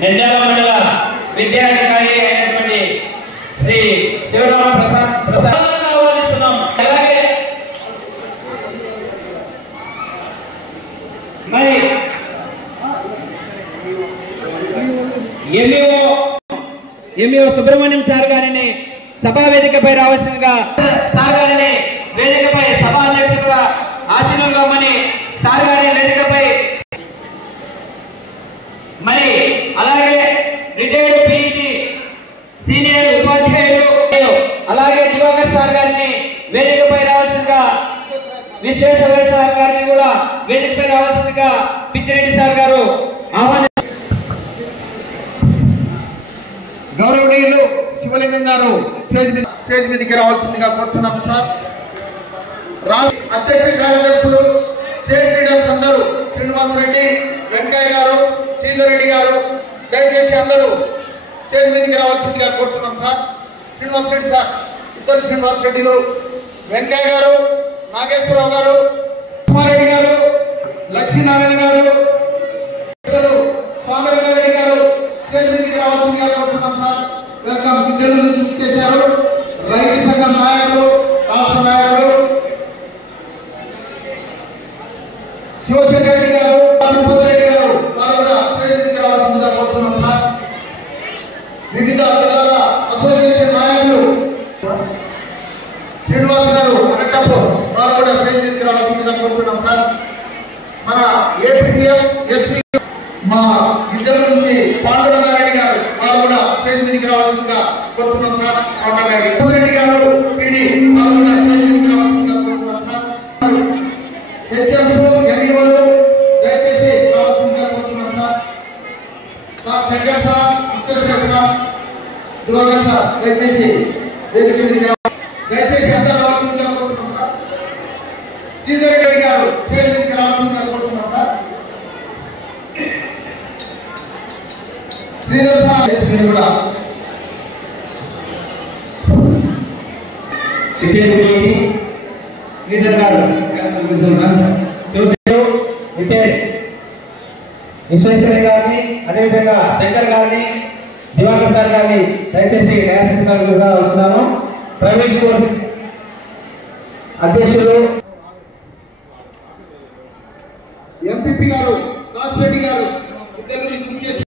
నంద్యాల మండల విద్యాధికారి అయినటువంటి శ్రీ శివరామ ప్రసాద్ ఆహ్వానిస్తున్నాం. అలాగే మరి ఎంఈఓ సుబ్రహ్మణ్యం సార్ గారిని సభా వేదికపై రావాల్సిందిగా సార్ గారిని వేదికపై సభా అధ్యక్షులుగా ఆశీర్వదించమని సార్ గారి వేదికపై మరి అలాగే రిటైర్డ్ పీఈటీ సీనియర్ ఉపాధ్యాయులు అలాగే దివాకర్ సార్ గారిని వేదికపై రావాల్సిందిగా విశ్వేశ్వర సార్ గారిని కూడా వేదికపై రావాల్సిందిగా పిచ్చిరెడ్డి సార్ గారు ఆహ్వానించారు. గౌరవనీయులు శివలింగం గారు స్టేజ్ మీదకి రావాల్సిందిగా కోరుతున్నాం సార్. అధ్యక్ష కార్యదర్శులు స్టేట్ లీడర్స్ అందరూ శ్రీనివాసరెడ్డి, వెంకయ్య గారు, శ్రీధర్ రెడ్డి గారు దయచేసి అందరూ స్టేజ్ మీదకి రావాల్సిందిగా కోరుతున్నాం సార్. శ్రీనివాసరెడ్డి సార్, ఇద్దరు శ్రీనివాసరెడ్డిలు, వెంకయ్య గారు, నాగేశ్వరరావు గారు, కుమారెడ్డి గారు, లక్ష్మీనారాయణ గారు, స్వామిరెడ్డి గారు స్టేజ్ మీదకి రావాల్సిందిగా కోరుతున్నాం సార్. వెల్కమ్. ఇద్దరు చేశారు రైతు సంఘం నాయకులు, రాష్ట్ర నాయకులు శివశంకర్ రెడ్డి గారు, రెడ్డి గారు వారు కూడా స్టేజ్ మీదకి రావాల్సిందిగా కోరుతున్నాం సార్. వివిధ జిల్లాల అసోసియేషన్ నాయకులు శ్రీనివాస్ గారు అనంతపూర్ వారు కూడా స్టేజ్ మీదకి రావాల్సిందిగా కోరుతున్నాం సార్. మన ఏపీఎఫ్ ఎస్సీ మా ఇద్దరు నుంచి పాండురంగారెడ్డి గారు వారు కూడా స్టేజ్ మీదకి రావాల్సిందిగా కోరుతున్నాం సార్. పాండురంగారెడ్డి గారు పీడి వారు కూడా స్టేజ్ మీదకి రావాల్సిందిగా కోరుతున్నాం సార్. హెచ్ఎంస్ ఎంఈఓలు దయచేసి రావాల్సిందిగా కోరుతున్నాం sir. Shankar sir, Vishweshwara sir, Diwakar sir దయచేసి వేదిక మీదకి దయచేసి అందరూ రావాల్సిందిగా కోరుతున్నాం సార్. శ్రీధర్ రెడ్డి గారు స్టేజ్ మీదకి రావాల్సిందిగా కోరుతున్నాం సార్. శ్రీధర్ సార్ కూడా లీడర్ గారు విశ్వేశ్వర గారిని అదేవిధంగా శంకర్ గారిని దివాకర్ సార్ గారిని దయచేసి న్యాయశిక్షకులుగా వస్తున్నాము. ప్రైవేట్ స్కూల్స్ అధ్యక్షులు ఎంపీపీ గారు, కాసిరెడ్డి గారు ఇద్దరు